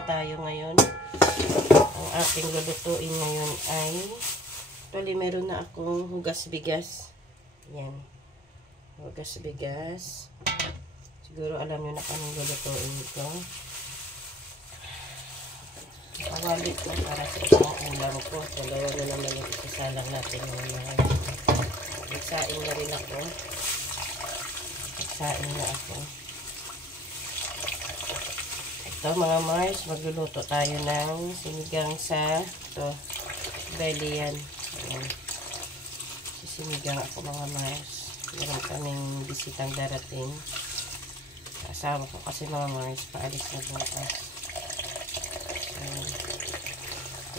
na tayo ngayon. Ang ating lulutuin ngayon ay actually meron na akong hugas bigas. Yan. Hugas bigas. Siguro alam nyo na kung lulutuin ito. Kawali ko para sa isang ulam ko. Dalawa na naman yung isasalang natin ngayon. Nagsaing na rin ako. Nagsaing na ako. Ito mga Mars, magluluto tayo ng sinigang sa ito, belly yan. Ayan. Sisinigang ako mga Mars. Meron kaming bisitang darating. Asawa ko kasi mga Mars, paalis na bukas.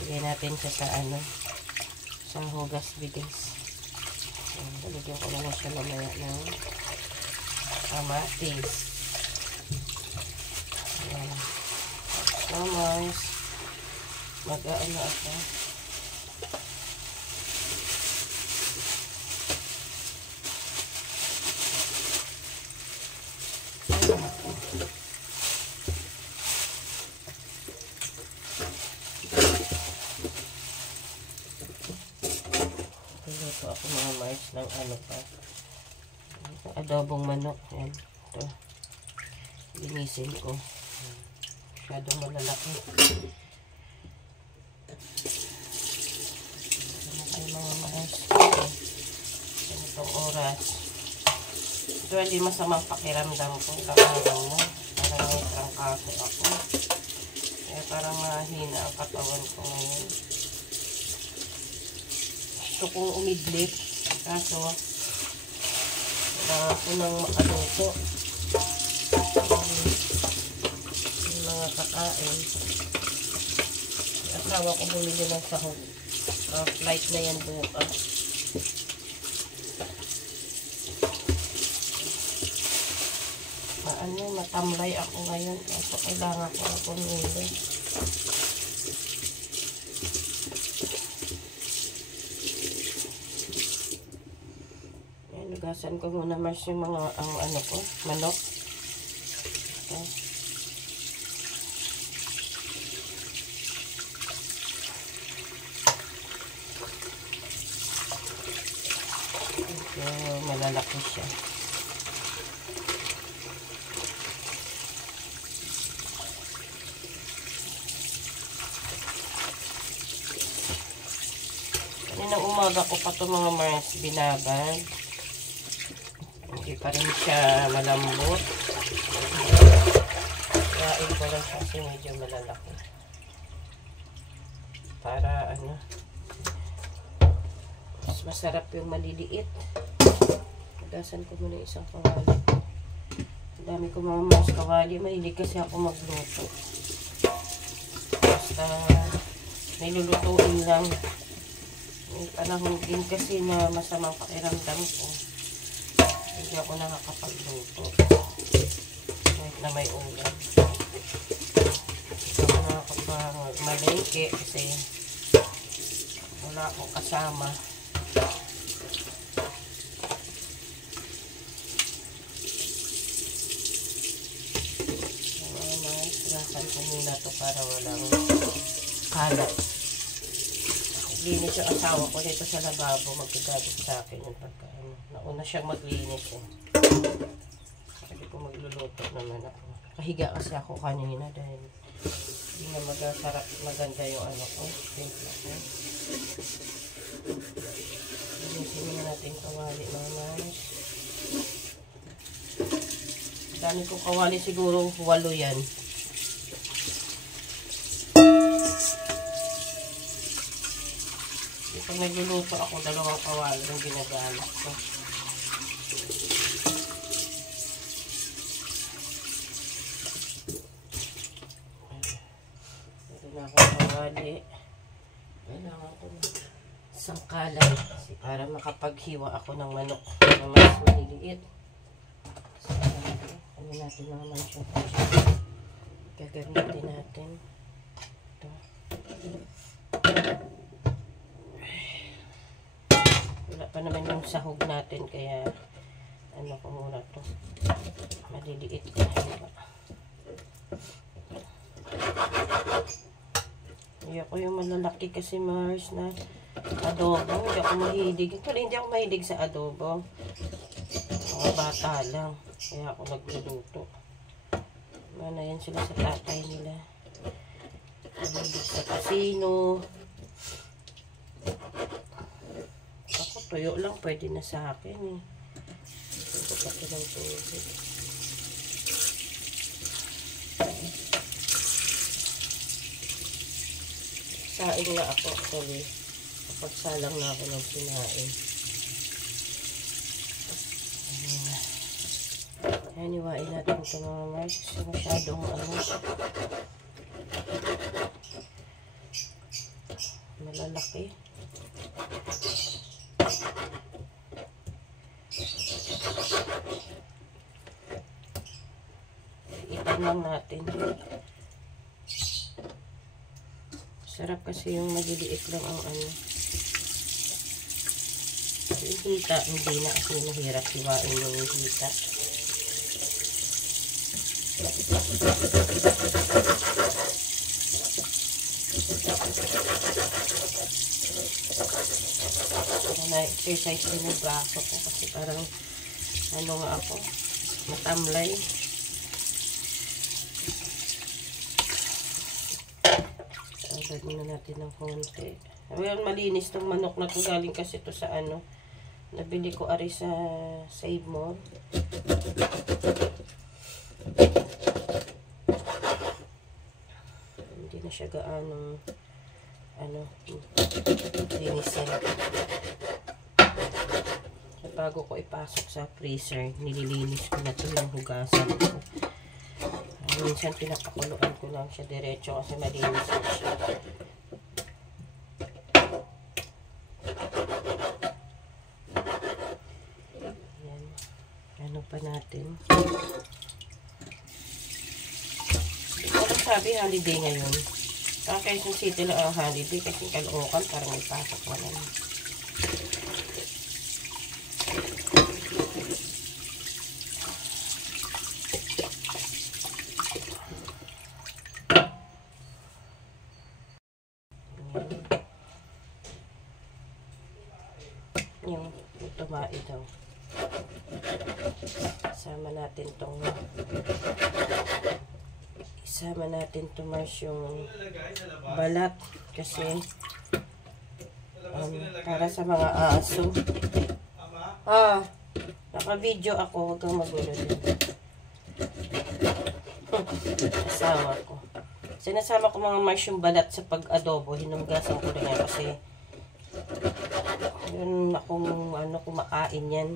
Lagay natin siya sa sa hugas bigas. Lagyan ko na siya mamaya ng kamatis. Ayan. Mamays, mag-aano ako. Luto ako mga mais ng adobong manok. Yan. Ito. Linisin ko. Masyadong malalaki. Ano kayo mga mais? Ganitong oras. Ito hindi masamang pakiramdam ko. Kakaraw mo. Parang may trangkaso ako. Kaya parang mahina ang katawan ko ngayon. Gusto kong umidlit. Kaso, wala ako nang makaluto. Yung mga kakain. Asawa ko bumili ng sahog. Flight na yan bukas. Matamlay ako ngayon. Kaso kailangan ko na pumili. Nugasan ko muna mas yung mga ko, manok. Okay. So, malalaki siya. Kaninang umaga ko pa ito mga Mars binabad. Hindi pa rin siya malambot. Kain ko lang siya kasi medyo malalaki. Para mas masarap yung maliliit. Hugasan ko muna isang kawali. Ang dami ko mga mas kawali. Mahilig kasi ako magluto. Basta may lulutuin lang. May panahon din kasi na masamang pakiramdam ko. Hindi ako nakakapagluto. Kahit na may ulam. Hindi ako nakakapagmalengke kasi wala akong kasama. Sirasan ko muna ito para walang kalat. Linis yung asawa ko dito sa lababo. Magkagadit sa akin yung pagkain. Nauna siyang maglinis eh. Sabi ko magluluto naman ako. Kahiga kasi ako kanina dahil hindi na maganda yung ko. Simple ako. Linisin na natin kawali naman. Dami kong kawali siguro 8 yan. Pag nagluluto ako, 2 kawali yung ginagamit ko. Ito na akong kawali. Kailangan ko ng sangkalan para makapaghiwa ako ng manok na mas maliliit. So, ano natin naman siya. Gagamitin natin. Ito. Wala pa naman yung sahog natin kaya ano ko muna to, maliliit ka. Hindi ako yung malalaki kasi Mars na adobo. Hindi ako mahilig. Actually, hindi ako mahilig sa adobo. Mga bata lang. Kaya ako nagluluto. Mana yan sila sa tatay nila. Mahilig sa kasino. Ako, tuyo lang. Pwede na sa akin eh. Ito pati ng tubig. Saing na ako actually. Kapag salang na ako ng sinaing. Ayan, iwain natin ito mga Mars. Masyadong malalaki. Itan lang natin. Sarap kasi yung maliliit lang ang yung hita, hindi na kasi mahirap hiwain yung hita. Na-exercise din yung braso ko kasi parang nga ako, matamlay. Agad muna natin ng konti. Well, malinis tong manok na to. Galing kasi to sa nabili ko ari sa Save More. Hindi na siya gaano linisin. Bago ko ipasok sa freezer, nililinis ko na to yung hugasan ko. Minsan pinapakuluan ko lang siya diretso kasi malinis na siya. Ayan. Ano pa natin? Ako sabi holiday ngayon. Quezon City lang ang holiday kasi Caloocan parang may pasok na naman. Yung tumai daw. Isama natin to Mars yung balat kasi para sa mga aso. Naka-video ako, huwag kang magulo din. Asawa ko. Sinasama ko mga Mars yung balat sa pag-adobo. Hinunggasan ko rin yan kasi yun akong kumakain yan.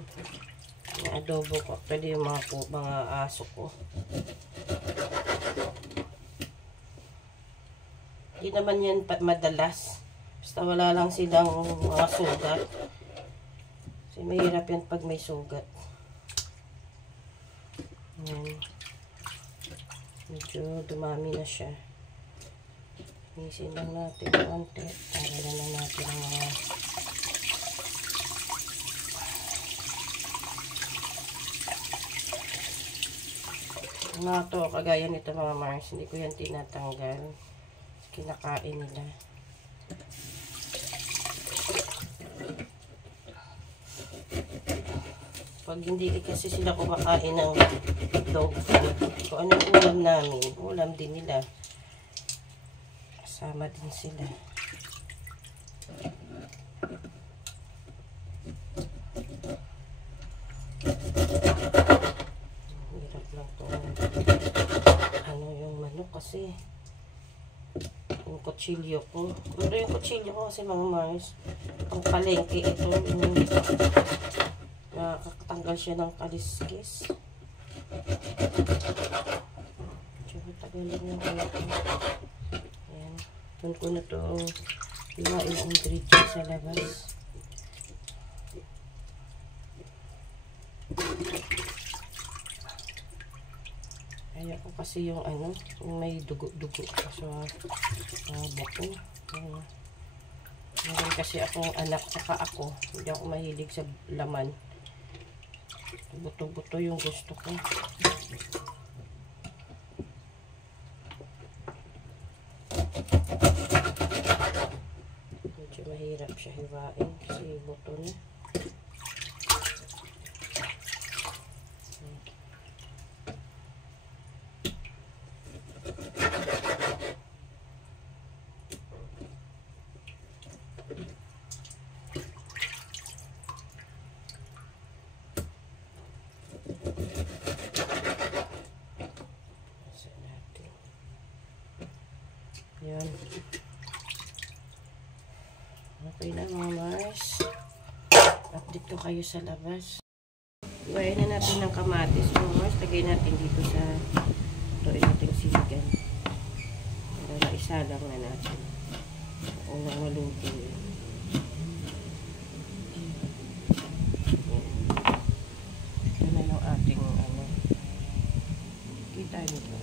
Yung adobo ko. Actually yung mga aso ko. Hindi naman yan madalas. Basta wala lang silang mga sugat. Kasi mahirap yan pag may sugat. Yan. Medyo dumami na siya. Isin lang natin konti. Para lang natin ang mga to, kagaya nito mga Mars. Hindi ko yan tinatanggal. Kinakain nila. Pag hindi kasi sila kumakain ng dog food, kung anong ulam namin, ulam din nila. Kasama din sila. Hirap lang to. Yung manok kasi yung kutsilyo ko. Pero yung kutsilyo ko kasi mga Mars, ang palengke ito. Nakakatanggal siya ng kaliskis. Medyo tagal lang yung kaya ko. Ayan. Doon ko na ito iwain ang ingredient sa labas. Kaya ko kasi yung yung may dugo-dugo sa buko. Meron kasi akong anak saka ako. Hindi ako mahilig sa laman. Buto-buto yung gusto ko. mahirap siya hiwain kasi buto na. Yan. Okay na mga Mars. Update ko kayo sa labas. Iwain na natin ng kamatis mga Mars. Lagay natin dito sa tuloy natin siligan. Para maisalang na natin. Unang maluto yun. Ito na yung ating ano. Kita nito.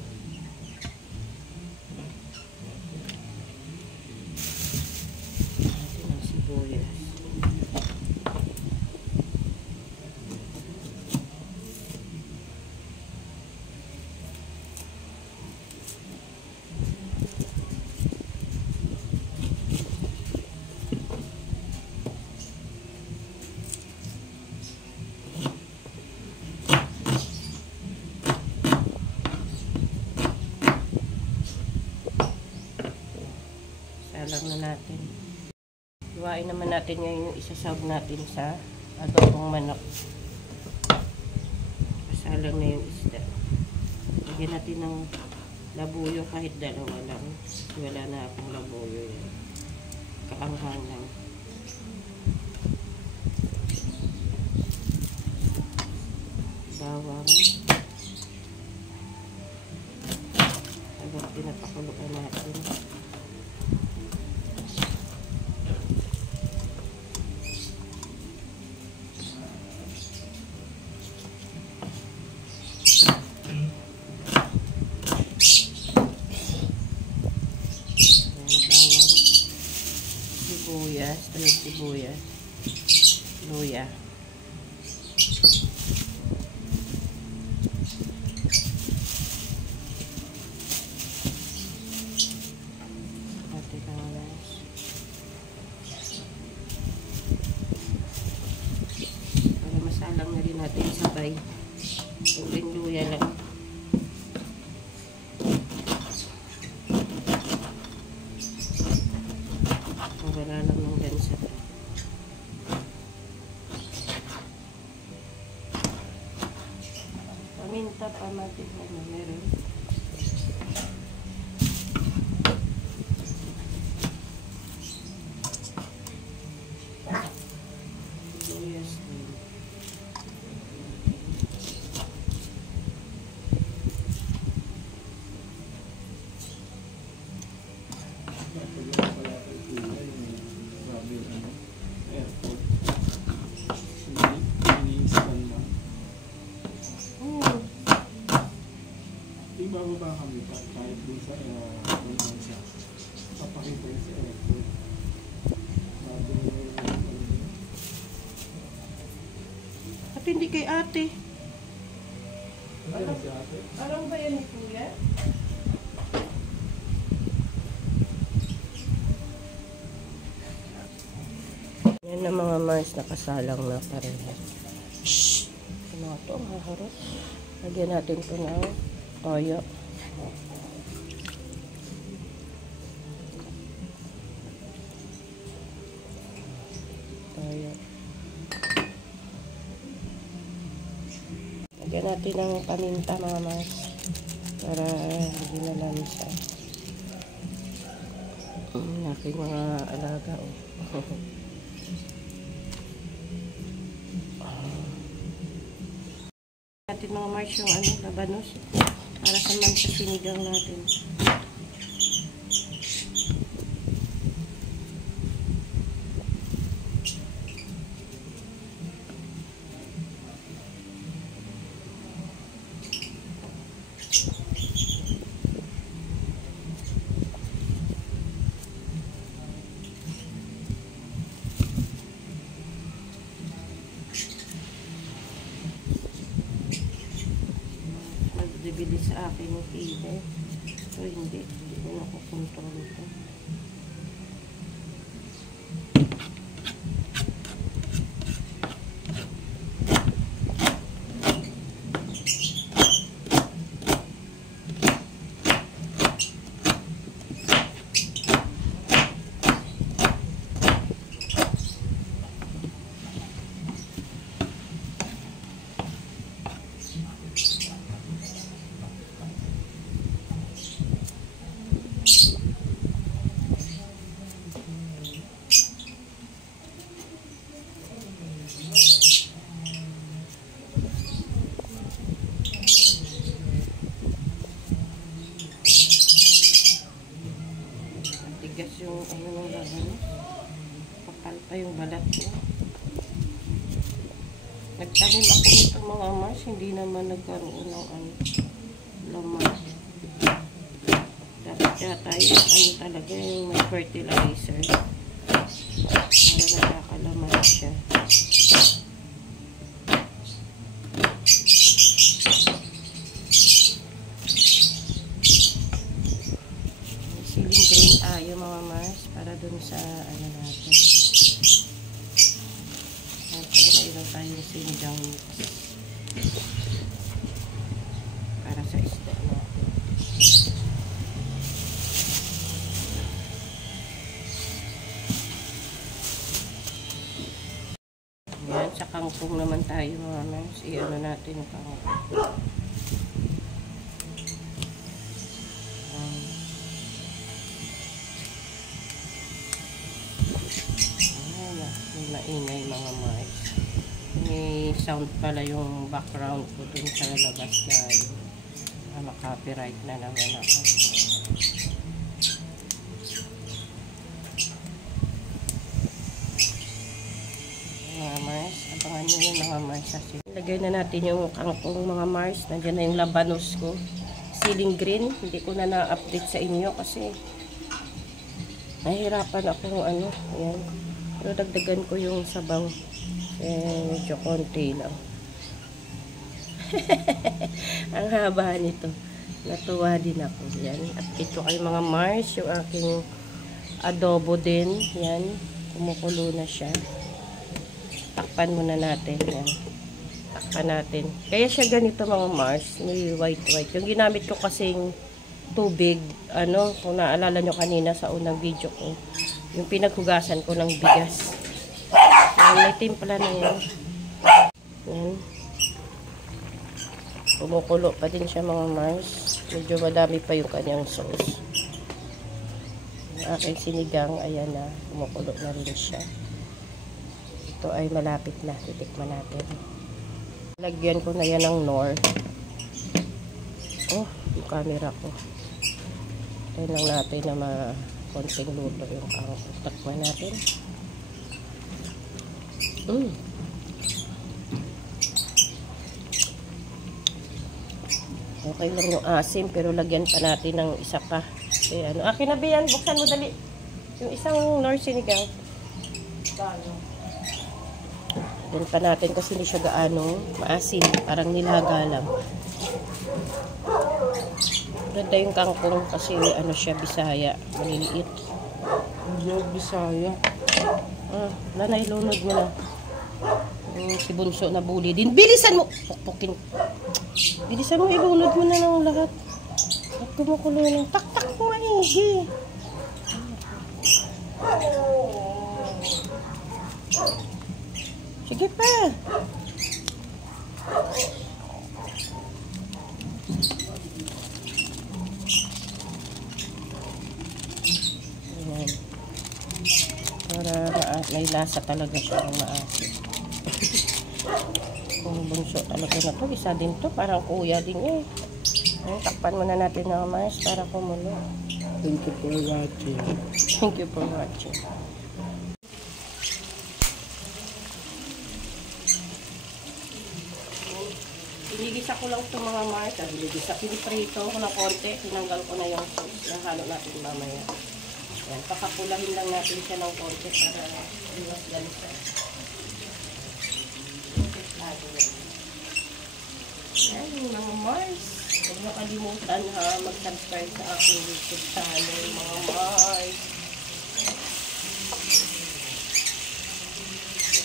Salang na natin. Iwain naman natin ngayon yung isasawag natin sa adobong manok. Salang na yung isda. Lagyan natin ng labuyo kahit dalawa lang. Wala na akong labuyo yan. Kaanghang lang. Bawang. Habang pinapakuluan natin. Sibuyas, sibuyas, luya. Para masalang na rin natin sabay. Yung luya lang. Wala lang ng gansa. Paminta pa natin na meron. Sibuyas din. Bababa kami pa kahit dun sa papakita sa airport. At hindi kay ate. Ano si ate? Alam ba yan ni Kuya? Yan na mga Mars, nakasalang na pareho. Ano ito ang haharap? Lagyan natin ito na toyo. Toyo. Lagyan natin ng paminta mga Mars para hindi na lamsa. Aking mga alaga natin mga Mars yung labanos para sa mansa sinigang natin. Bibili sa akin yung feeder. So, hindi ko nakukontrol ito. Matigas yung ano ng labanos. Pakal pa yung balat niya. Nagtanim ako nito mga Mars, hindi naman nagkaroon ng laman. Dapat yata yung ano talaga yung may fertilizer. Para nakakalaman siya. Siling green tayo mga Mars para dun sa ano natin. Okay, mayroon tayong sinigang para sa isda natin. Yan, sa kangkong naman tayo mga Mars. I-ano natin yung kangkong. Maingay mga Mars. May sound pala yung background ko dun sa labas dahil maka-copyright na naman ako. Mga Mars, abangan nyo yung mga Mars. Lagay na natin yung kangkong mga Mars. Nandiyan na yung labanos ko. Siling green. Hindi ko na na-update sa inyo kasi nahihirapan akong ano. Ayan. Pero dagdagan ko yung sabaw. Medyo konti lang. Ang haba nito. Natuwa din ako. Yan. At ito ay mga Mars. Yung aking adobo din. Yan. Kumukulo na siya. Takpan muna natin. Yan. Takpan natin. Kaya siya ganito mga Mars. May white. Yung ginamit ko kasing tubig. Ano, kung naalala nyo kanina sa unang video ko. Yung pinaghugasan ko ng bigas. Yan, may timpla na yan. Yan. Kumukulo pa din siya mga Mars. Medyo madami pa yung kanyang sauce. Yung aking sinigang, ayan na. Kumukulo na rin siya. Ito ay malapit na. Titikman natin. Lagyan ko na yan ng Knorr. Oh, yung camera ko. Tayo lang natin na konting luto yung kangkong. Takpan natin. Okay lang yung asim, pero lagyan pa natin ng isa pa. Kasi ano, akin na ba yan? Buksan mo dali. Yung isang Knorr sinigang. Lagyan pa natin kasi hindi siya gaano maasim. Parang nilaga lang. Ganda yung kangkong kasi ano siya, Bisaya. Maliliit. Hindi, Bisaya. Wala na, ilunod mo na. Si Bunso na bully din. Bilisan mo! Pukpukin. Bilisan mo, ilunod mo na ng lahat. At kumukulo ng tak-tak mo maigi. Sige pa. Ayan. Para may lasa talaga siya ng maasim. Kung Bunso talaga na to, isa din to, parang kuya din eh. Takpan muna natin ng Mars para kumulo. Thank you for watching. Thank you for watching. Iligisa ko lang itong mga Mars. Iligisa, piniprito ko ng konti. Tinanggal ko na yung sauce. Nahalo natin mamaya. Yan, pakakulahin lang natin siya ng konti para iwas lalisa. Yan, mga Mars. Huwag na kalimutan ha, mag-subscribe sa aking YouTube channel, mga Mars.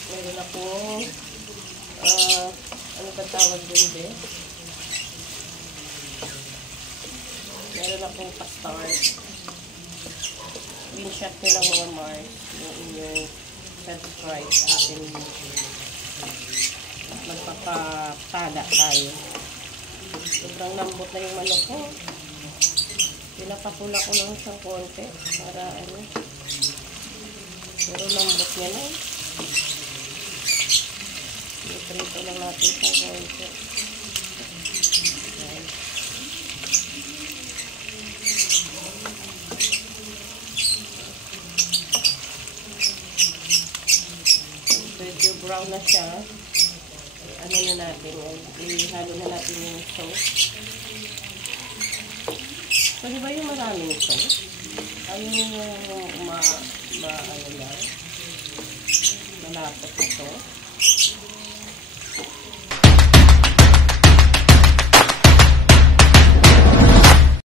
Meron akong ano ba tawag dun be? Meron akong pastar. Screenshot nyo lang mga Mars yung inyong subscribe sa aking YouTube. Magpapatala tayo. Sobrang lambot na yung manok ko. Pinapapula ko lang siyang konti para ano. Pero lambot niya na. Iprito lang natin sa konti. brown na siya. Ano na natin yan. Ihalo na natin yung sauce. So, di ba yung maraming sauce? Ayun yung ano lang. Malapot na sauce.